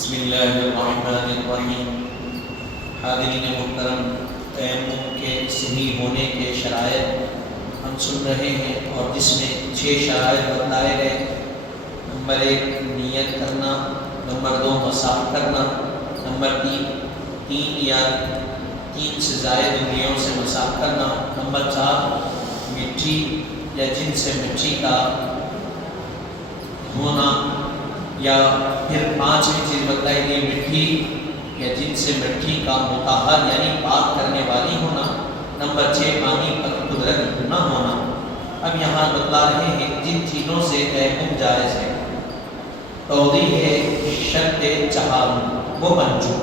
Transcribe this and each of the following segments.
بسم اللہ الرحمن الرحیم۔ حاضرین محترم، تیمم کے صحیح ہونے کے شرائط ہم سن رہے ہیں، اور جس میں 6 شرائط بتلائے گئے۔ نمبر 1 نیت کرنا، نمبر 2 مساح کرنا، نمبر 3 یا 3 سے زائد انگلیوں سے مساح کرنا، نمبر 4 مٹی یا جن سے مٹی کا ہونا، یا پھر 5ویں چیز بتلائی گئی مٹی یا جن سے مٹی کا مطہر یعنی پاک کرنے والی ہونا، نمبر 6 پانی پر قدرت نہ ہونا۔ اب یہاں بتلا رہے ہیں جن چیزوں سے تیمم جائز ہے۔ توضیح ہے شرط چہارم و منجم۔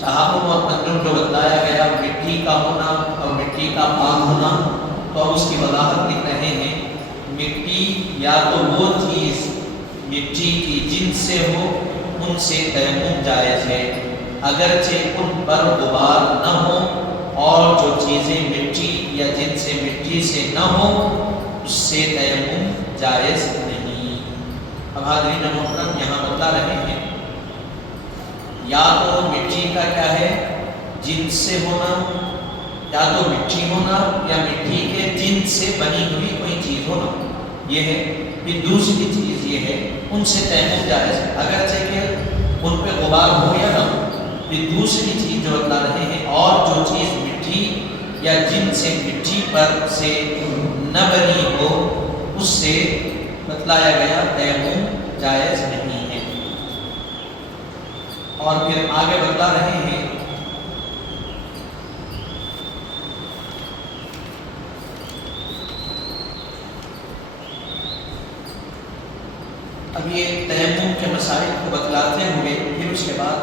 چہارم اور منجم جو بتلایا گیا مٹی کا ہونا اور مٹی کا پاک ہونا، تو اب اس کی وضاحت لکھ رہے ہیں۔ مٹی یا تو وہ چیز مٹی کی جن سے ہو، ان سے تیمم جائز ہے، اگرچہ ان پر غبار نہ ہو، اور جو چیزیں مٹی یا جن سے مٹی سے نہ ہو اس سے تیمم جائز نہیں۔ اب حاضرین محترم یہاں بتا رہے ہیں یا تو مٹی کا کیا ہے جن سے ہونا، یا تو مٹی ہونا یا مٹی کے جن سے بنی ہوئی کوئی چیز ہونا، یہ ہے۔ پھر دوسری چیز یہ ہے ان سے تیمم جائز ہے، اگرچہ کہ ان پہ غبار ہو یا نہ ہو۔ پھر دوسری چیز جو بتا رہے ہیں، اور جو چیز مٹی یا جن سے مٹی پر سے نہ بنی ہو اس سے بتلایا گیا تیمم جائز نہیں ہے۔ اور پھر آگے بتا رہے ہیں اب یہ تیمم کے مسائل کو بتلاتے ہوئے پھر اس کے بعد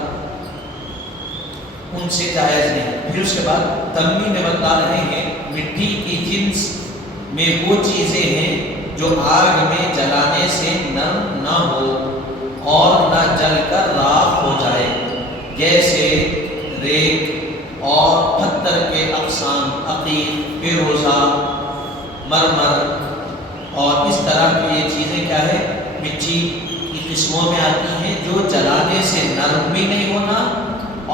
ان سے جائز نہیں، پھر اس کے بعد تنبیہ میں بتا رہے ہیں مٹی کی جنس میں وہ چیزیں ہیں جو آگ میں جلانے سے نرم نہ ہو اور نہ جل کر راکھ ہو جائے، جیسے ریت اور پتھر کے اقسام، عقیق، فیروزہ، مرمر، اور اس طرح کی یہ چیزیں کیا ہے مٹی کی قسموں میں آتی ہیں جو جلانے سے نرم بھی نہیں ہونا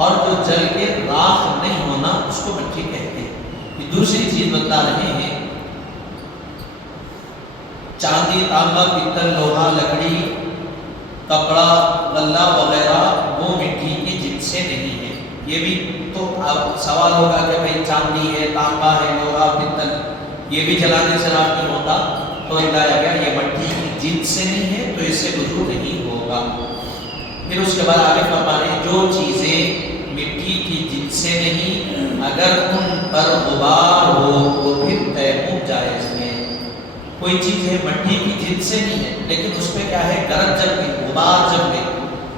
اور جو جل کے راکھ نہیں ہونا، اس کو مٹی کہتے ہیں۔ یہ دوسری چیز بتا رہے ہیں چاندی، تانبا، پتل، لوہا، لکڑی، کپڑا، غلہ وغیرہ وہ مٹی کی جن سے نہیں ہے۔ یہ بھی تو اب سوال ہوگا کہ بھئی چاندی ہے، تانبا ہے، لوہا، پتل، یہ بھی جلانے سے راکھ نہیں ہوتا، تو بتایا گیا یہ مٹی کی جن سے نہیں ہے تو اس سے وضو نہیں ہوگا۔ پھر اس کے بعد آگے فرما رہے ہیں جو چیزیں مٹی کی جن سے نہیں اگر ان پر غبار ہو تو پھر تیمم جائز ہے۔ کوئی چیز ہے مٹی کی جن سے نہیں ہے لیکن اس پہ کیا ہے گرد جم گئی، غبار جم گئی،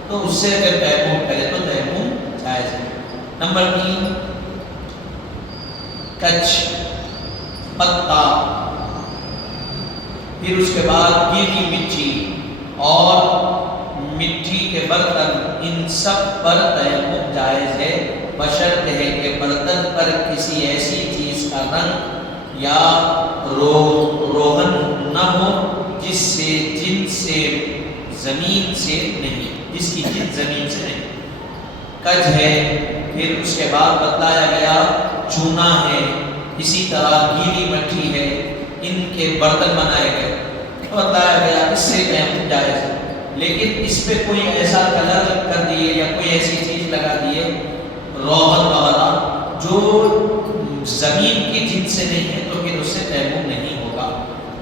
تو اس سے اگر تیمم کرے تو تیمم جائز ہے۔ نمبر 3 کچھ، پتا، پھر اس کے بعد گیلی مٹی اور مٹی کے برتن، ان سب پر تیمم جائز ہے، بشرط ہے کہ برتن پر کسی ایسی چیز کا رنگ یا روغن نہ ہو جس سے جن سے زمین سے نہیں، جس کی جن زمین سے نہیں۔ کج ہے، پھر اس کے بعد بتلایا گیا چونا ہے، اسی طرح گیلی مٹی ہے، ان کے برتن بنائے گئے تو بتایا گیا اس سے تیمم جائز ہے، لیکن اس پہ کوئی ایسا کلر کر دیے یا کوئی ایسی چیز لگا دیے روغن وغیرہ جو زمین کی جن سے نہیں ہے تو پھر اس سے تیمم نہیں ہوگا۔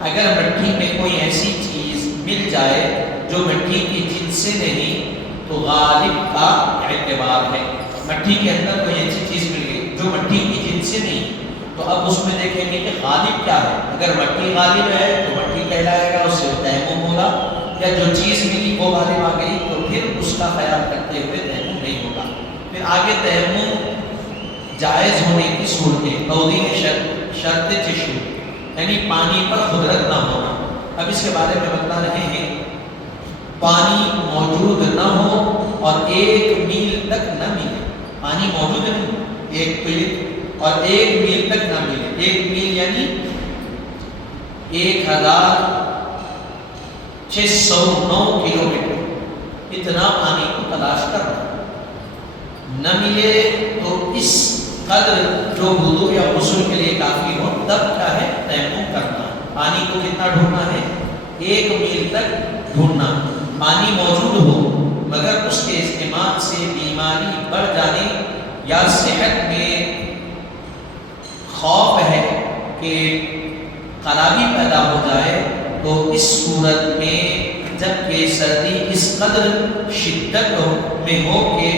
اگر مٹی میں کوئی ایسی چیز مل جائے جو مٹی کی جن سے نہیں تو غالب کا اعتبار ہے۔ مٹی کے اندر کوئی ایسی چیز مل گئی جو مٹی کی جن سے نہیں، تو اب اس میں دیکھیں گے کہ غالب کیا ہے۔ اگر مٹی غالب ہے تو مٹی کہلائے گا، اس سے تیمم ہوگا، یا جو چیز ملی وہ غالب آ گئی تو پھر اس کا خیال کرتے ہوئے تیمم نہیں ہوگا۔ پھر آگے تیمم جائز ہونے کی صورتیں، توضیح شرط چشم یعنی پانی پر قدرت نہ ہونا۔ اب اس کے بارے میں بتا رہے ہیں پانی موجود نہ ہو اور 1 میل تک نہ ملے، پانی موجود نہیں 1 میل اور 1 میل تک نہ ملے، 1 میل یعنی 1609 کلومیٹر، اتنا پانی کو تلاش کرنا، نہ ملے تو اس قدر جو وضو یا غسل کے لیے کافی ہو تب کیا ہے تیمم کرنا۔ پانی کو کتنا ڈھونڈنا ہے؟ 1 میل تک ڈھونڈنا۔ پانی موجود ہو مگر اس کے استعمال سے بیماری بڑھ جانے یا صحت میں خوف ہے کہ خرابی پیدا ہو جائے تو اس صورت میں جبکہ سردی اس قدر شدت میں ہو کہ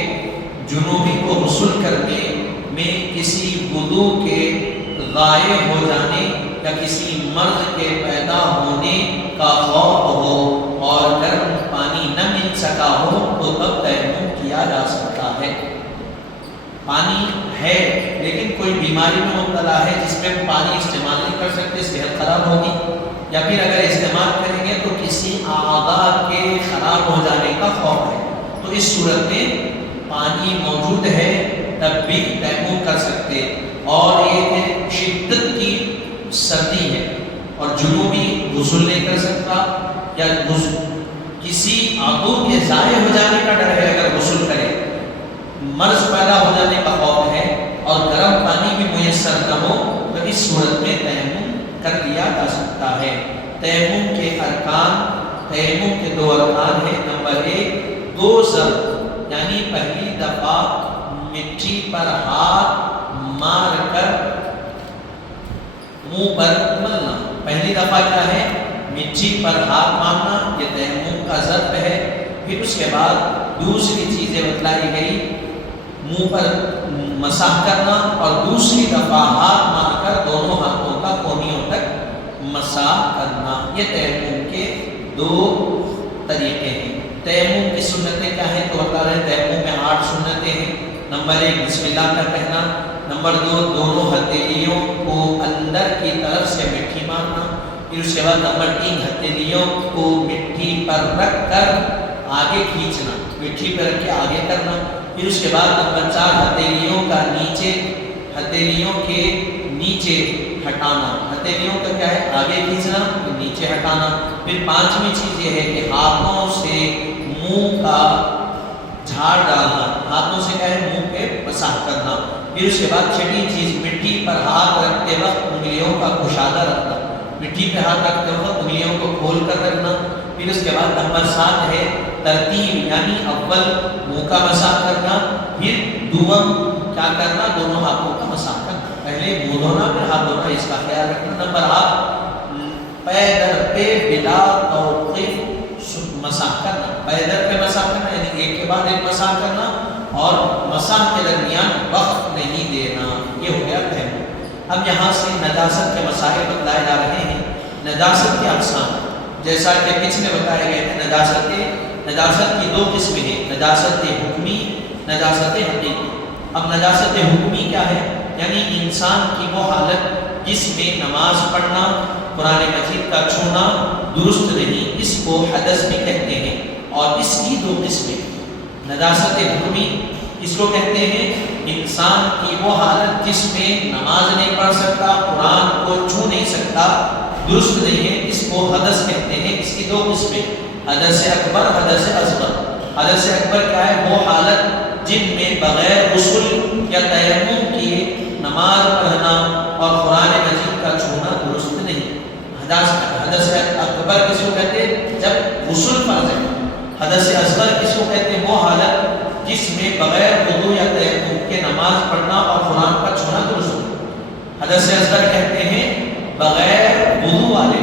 جنوبی کو غسل کرنے میں کسی وضو کے غائب ہو جانے یا کسی مرض کے پیدا ہونے کا خوف ہو اور گرم پانی نہ مل سکا ہو تو تب تیمم کیا جا سکتا ہے۔ پانی ہے لیکن کوئی بیماری میں مبتلا ہے جس میں پانی استعمال نہیں کر سکتے، صحت خراب ہوگی، یا پھر اگر استعمال کریں گے تو کسی اعضاء کے خراب ہو جانے کا خوف ہے، تو اس صورت میں پانی موجود ہے تب بھی تیمم کر سکتے۔ اور یہ شدت کی سردی ہے اور جنوبی غسل نہیں کر سکتا یا کسی عضو کے ضائع ہو جانے کا ڈر ہے، اگر غسل کرے مرض پیدا ہو جانے کا خوف ہے اور گرم پانی بھی میسر نہ ہو تو اس صورت میں تیمم کر لیا جا سکتا ہے۔ تیمم کے ارکان، تیمم کے 2 ارکان ہیں۔ نمبر 1 2 ضرب، یعنی پہلی دفعہ مٹی پر ہاتھ مار کر منہ پر ملنا۔ پہلی دفعہ کیا ہے؟ مٹی پر ہاتھ مارنا، یہ تیمم کا ضرب ہے۔ پھر اس کے بعد دوسری چیزیں بتلائی گئی، منہ پر مسح کرنا اور دوسری دفعہ ہاتھ مار کر دونوں ہاتھوں کا کونیوں تک مسح کرنا۔ یہ تیمم کے 2 طریقے ہیں۔ تیمم کی سنتیں کیا ہیں تو بتا رہے ہیں، تیمم میں 8 سنتیں ہیں۔ نمبر 1 بسم اللہ کا کہنا، نمبر 2 دونوں ہتھیلیوں کو اندر کی طرف سے مٹی مارنا، پھر اس کے بعد نمبر 3 ہتھیلیوں کو مٹی پر رکھ کر آگے کھینچنا، مٹی پر رکھ کے آگے کرنا، پھر اس کے بعد نمبر 4 ہتھیلیوں کا نیچے، ہتھیلیوں کے نیچے ہٹانا، ہتھیلیوں کا کیا ہے آگے کھینچنا پھر نیچے ہٹانا، پھر 5ویں چیز یہ ہے کہ ہاتھوں سے منہ کا جھاڑ ڈالنا، ہاتھوں سے کیا ہے منہ پہ مسح کرنا، پھر اس کے بعد 6ویں چیز مٹی پر ہاتھ رکھتے وقت انگلیوں کا کشادہ رکھنا، مٹی پہ ہاتھ رکھتے وقت انگلیوں کو کھول کر رکھنا، پھر اس کے بعد نمبر 7 ہے ترتیب، یعنی اول منہ کا مسح کرنا، پھر دوم کیا کرنا دونوں ہاتھوں کا مسح کرنا، پہلے منہ دھونا پھر ہاتھ دھونا، اس کا خیال رکھنا۔ نمبر 8 پے در پہ بلا توقف مسح کرنا، پے در پہ مسح کرنا یعنی ایک کے بعد ایک مسح کرنا اور مسح کے درمیان وقت نہیں دینا، یہ ہو گیا تیمم۔ اب یہاں سے نجاست کے مسائل بتلائے جا رہے ہیں۔ نجاست کے اقسام جیسا کہ پچھلے بتائے گئے تھے، نجاست کی 2 قسمیں ہیں، نجاست حکمی، نجاست حقیقی۔ اب نجاست حکمی کیا ہے؟ یعنی انسان کی وہ حالت جس میں نماز پڑھنا، قرآن مجید کا چھونا درست نہیں، اس کو حدث بھی کہتے ہیں، اور اس کی 2 قسمیں۔ نجاست حکمی اس کو کہتے ہیں انسان کی وہ حالت جس میں نماز نہیں پڑھ سکتا، قرآن کو چھو نہیں سکتا، درست نہیں ہے، اس کو حدث کہتے ہیں۔ اس کی 2 قسمیں، حدث اکبر، حدث اصغر۔ حدث اکبر کیا ہے؟ وہ حالت جن میں بغیر غسل یا تیمم کیے نماز پڑھنا اور قرآن مجید کا چھونا درست نہیں۔ حدث اکبر کس کو کہتے ہیں؟ جب غسل فرض ہے۔ حدث اصغر کس کو کہتے ہیں؟ وہ حالت جس میں بغیر وضو یا تیمم کے نماز پڑھنا اور قرآن کا چھونا درست نہیں۔ حدث اصغر کہتے ہیں بغیر وضو والے،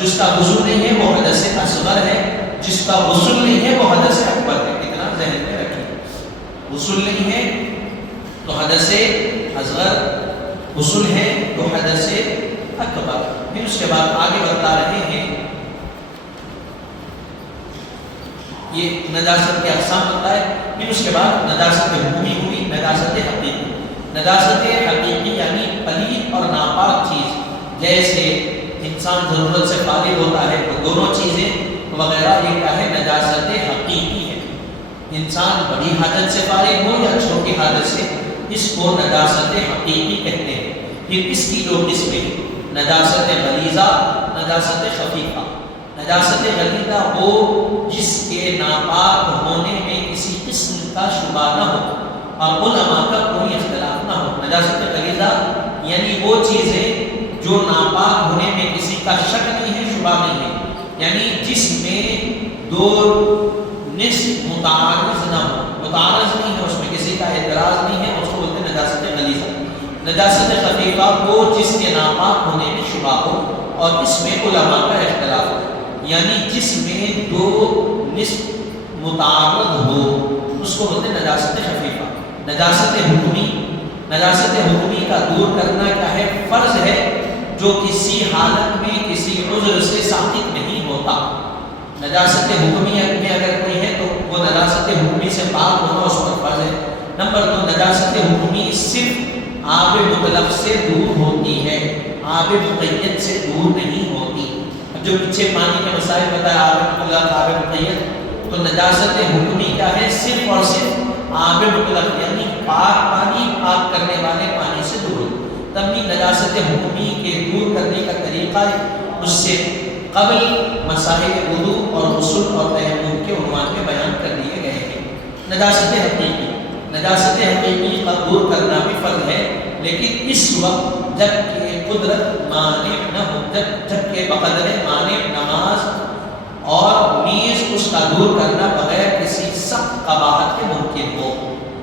جس کا وضو نہیں ہے وہ حدث اصغر ہے، جس کا غسل نہیں ہے وہ حدث اکبر ہے۔ اتنا ذہن میں رکھیں، غسل نہیں ہے تو حدث اصغر، غسل ہے تو حدث اکبر۔ پھر اس کے بعد آگے بتا رہے ہیں یہ نجاست کے اقسام بتائے، پھر اس کے بعد نجاست حکمی ہوئی، نجاست حقیقی۔ نجاست حقیقی یعنی پلید اور ناپاک چیز، جیسے انسان ضرورت سے فارغ ہوتا ہے تو دونوں چیزیں وغیرہ، یہ کیا ہے؟ نجاست حقیقی ہے۔ انسان بڑی حاجت سے فارغ ہو یا چھوٹی حاجت سے، اس کو نجاست حقیقی کہتے ہیں۔ پھر اس کی 2 قسمیں، نجاست غلیظہ، نجاست خفیفہ۔ نجاست غلیظہ وہ جس کے ناپاک ہونے میں کسی قسم کا شبہ نہ ہو اور علماء کا کوئی اختلاف نہ ہو۔ نجاست غلیظہ یعنی وہ چیزیں جو ناپاک ہونے میں کسی کا شک نہیں ہے، شبہ نہیں ہے، یعنی جس میں دو نصف متعارض نہ ہو، متعارض نہیں ہے، اس میں کسی کا اعتراض نہیں ہے، اس کو بولتے ہیں نجاست غلیظہ۔ نجاست خفیفہ وہ جس کے ناپاک ہونے میں شبہ ہو اور اس میں علماء کا اختلاف ہو، یعنی جس میں دو نصف متعارض ہو، اس کو بولتے ہیں نجاست خفیفہ۔ نجاست حکمی، نجاست حکمی کا دور کرنا کیا ہے؟ فرض ہے، جو کسی حالت میں کسی عذر سے ساقط نہیں ہوتا۔ نجاست حکمی میں اگر کوئی ہے تو وہ نجاست حکمی سے پاک ہونا اس پر فرض ہے۔ نمبر 2، نجاست حکمی صرف آب مطلق سے دور ہوتی ہے، آب مقید سے دور نہیں ہوتی۔ اب جو پیچھے پانی کے مسائل بتایا، آب مطلق، آب مقید، تو نجاست حکمی کیا ہے؟ صرف اور صرف آب مطلق، یعنی پاک پانی، پاک کرنے والے پانی سے دور ہوتی۔ تب بھی نجاست حکمی کے دور کرنے کا طریقہ اس سے قبل مسائل وضو اور غسل اور تیمم کے عنوان میں بیان کر دیے گئے ہیں۔ نجاست حقیقی، نجاست حقیقی کا دور کرنا بھی فرض ہے، لیکن اس وقت جب کہ قدرت مانع نہ ہو، جب کہ بقدر مانع نماز اور نیز اس کا دور کرنا بغیر کسی سخت قباحت کے ممکن ہو۔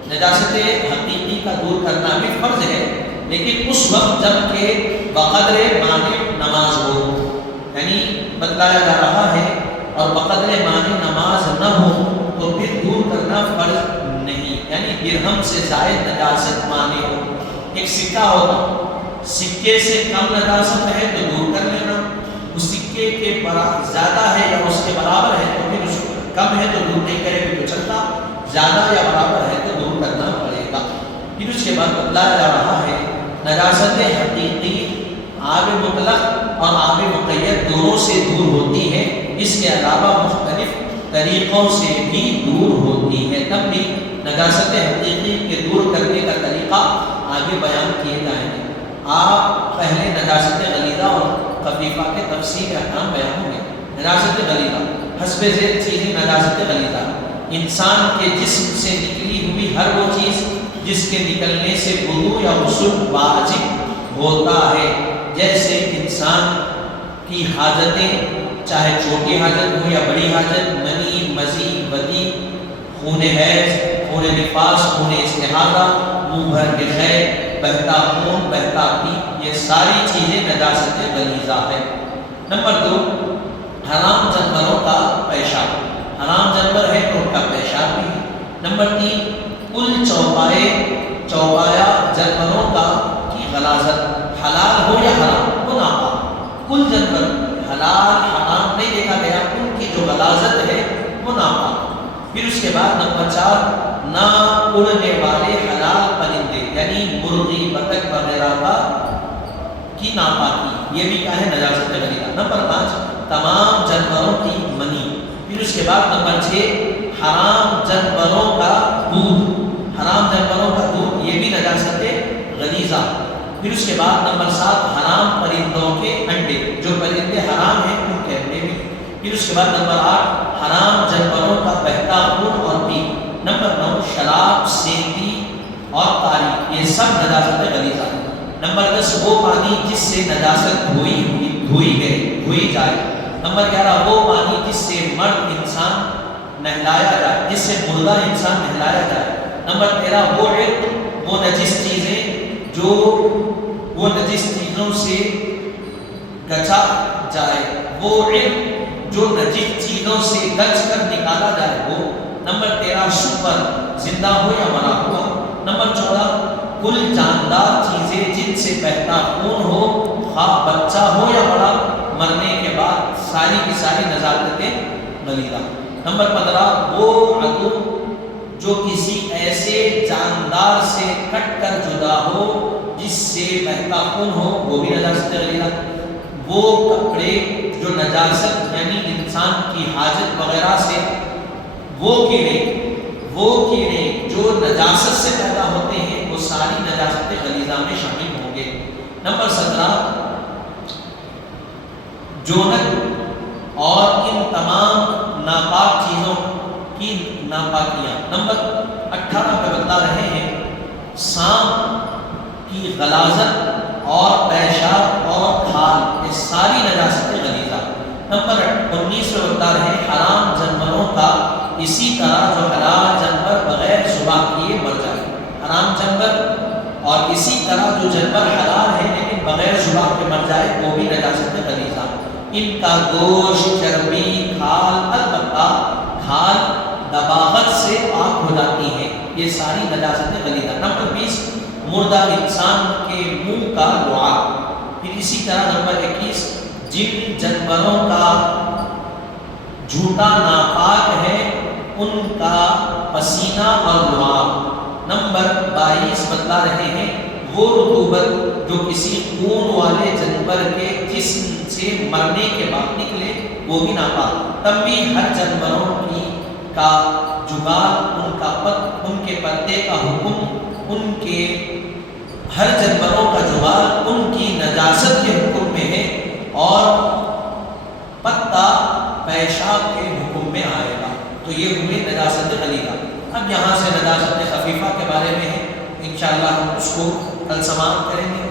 نجاست حقیقی کا دور کرنا بھی فرض ہے، لیکن اس وقت جب کہ بقدر مانع نماز ہو، یعنی بتلایا جا رہا ہے، اور بقدر مانع نماز نہ ہو تو پھر دور کرنا فرض نہیں، یعنی درہم سے زائد نجاست مانع ہو۔ ایک سکہ ہوگا، سکے سے کم نجاست ہے تو دور کر لینا، اس سکے کے زیادہ ہے یا اس کے برابر ہے تو پھر اس کو کم ہے تو دور نہیں کرے گا تو چلتا، زیادہ یا برابر ہے تو دور کرنا پڑے گا۔ پھر اس کے بعد بتلایا جا رہا ہے نجاست حقیقی آب مطلق اور آب مقید دونوں سے دور ہوتی ہے، اس کے علاوہ مختلف طریقوں سے بھی دور ہوتی ہے۔ تب بھی نجاست حقیقی کے دور کرنے کا طریقہ آگے بیان کیے جائیں گے۔ آپ پہلے نجاست غلیظہ اور خفیفہ کے تفصیل احکام بیان ہوں گے۔ نجاست غلیظہ، حسب ذیل چیزیں نجاست غلیظہ، انسان کے جسم سے نکلی ہوئی ہر وہ چیز جس کے نکلنے سے وضو یا غسل واجب ہوتا ہے، جیسے انسان کی حاجتیں، چاہے چھوٹی حاجت ہو یا بڑی حاجت، منی، مزی، ودی، خون حیض، خون نفاس، خون استحاضہ، منہ بھر کے خیر، بہتا خون، بہتا پیپ، یہ ساری چیزیں نجاست غلیظہ ہے۔ نمبر 2، حرام جانوروں کا پیشاب، حرام جانور ہے تو ان کا پیشاب بھی ہے۔ نمبر 3، کل چوپایا جانوروں کا کی غلاظت، حلال ہو یا حرام، وہ ناپاک، کل جانور حلال حرام نہیں دیکھا گیا، ان کی جو غلاظت ہے وہ ناپاک۔ پھر اس کے بعد نمبر 4، نہ اڑنے والے حلال پرندے، یعنی مرغی، بطخ وغیرہ کی ناپاکی، یہ بھی کیا ہے؟ نجاست غلیظہ۔ نمبر 5، تمام جانوروں کی منی۔ پھر اس کے بعد نمبر 6، حرام جانوروں کا دودھ، حرام جانوروں کا دودھ، یہ بھی نجاست غلیظہ۔ پھر اس کے بعد نمبر 7، حرام پرندوں کے انڈے، جو پرندے حرام ہیں ان کے انڈے بھی۔ پھر اس کے بعد نمبر 8، حرام جانوروں کا بہتا خون اور پیپ۔ نمبر 9، شراب، سینگی اور تاریخ، یہ سب نجاست غلیظہ۔ نمبر 10، وہ پانی جس سے نجاست دھوئی جائے۔ نمبر 11، وہ پانی جس سے مرد انسان نہلایا جائے، جس سے مردہ انسان نہلایا جائے۔ نمبر 13، وہ عرق، وہ نجس چیزیں جو وہ نجس چیزوں سے گچا جائے، وہ عرق جو نجس چیزوں سے گچ کر نکالا جائے وہ۔ نمبر 13، سپر، زندہ ہو یا مرا ہوا۔ نمبر 14، کل جاندار چیزیں جن سے بہتا خون ہو، خواہ بچہ ہو یا بڑا، مرنے کے بعد ساری کی ساری نجاست غلیظہ۔ نمبر 15، وہ عضو جو کسی ایسے جاندار سے کٹ کر جدا ہو جس سے بہتا خون ہو، وہ بھی نجاست غلیظہ۔ وہ کپڑے جو نجاست یعنی انسان کی حاجت وغیرہ سے، وہ کیڑے جو نجاست سے پیدا ہوتے ہیں، وہ ساری نجاست غلیظہ میں شامل ہوں گے۔ نمبر 17، جونک اور ناپاکیاں۔ نمبر 18 پہ بتا رہے ہیں سانپ کی غلاظت اور پیشاب اور کھال یہ ساری نجاست غلیظہ۔ نمبر 19 پہ بتا رہے ہیں حرام جانوروں کا اسی طرح جو حلال جانور بغیر ذبح کیے مر جائے، حرام جانور اور اسی طرح جو جانور حلال ہے لیکن بغیر ذبح کے مر جائے وہ بھی نجاست غلیظہ۔ ان کا گوشت، چربی، کھال، البتہ کھال دباغت سے پاک ہو جاتی ہے، یہ ساری نجاست غلیظہ۔ نمبر 20 مردہ انسان کے منہ کا لعاب۔ پھر اسی طرح نمبر 21 جن جانوروں کا جھوٹا ناپاک ہے ان کا پسینہ اور لعاب۔ نمبر 22 بتلا رہے ہیں وہ رطوبت جو کسی خون والے جانور کے جسم سے مرنے کے بعد نکلے وہ بھی ناپاک۔ تب بھی ہر جانوروں کی کا جگال ان کے پتے کا حکم ان کے ہر جانوروں کا جگال ان کی نجاست کے حکم میں ہے اور پتا پیشاب کے حکم میں آئے گا۔ تو یہ ہوئی نجاست غلیظہ۔ اب یہاں سے نجاست خفیفہ کے بارے میں ہے، انشاءاللہ ہم اس کو کل سماعت کریں گے۔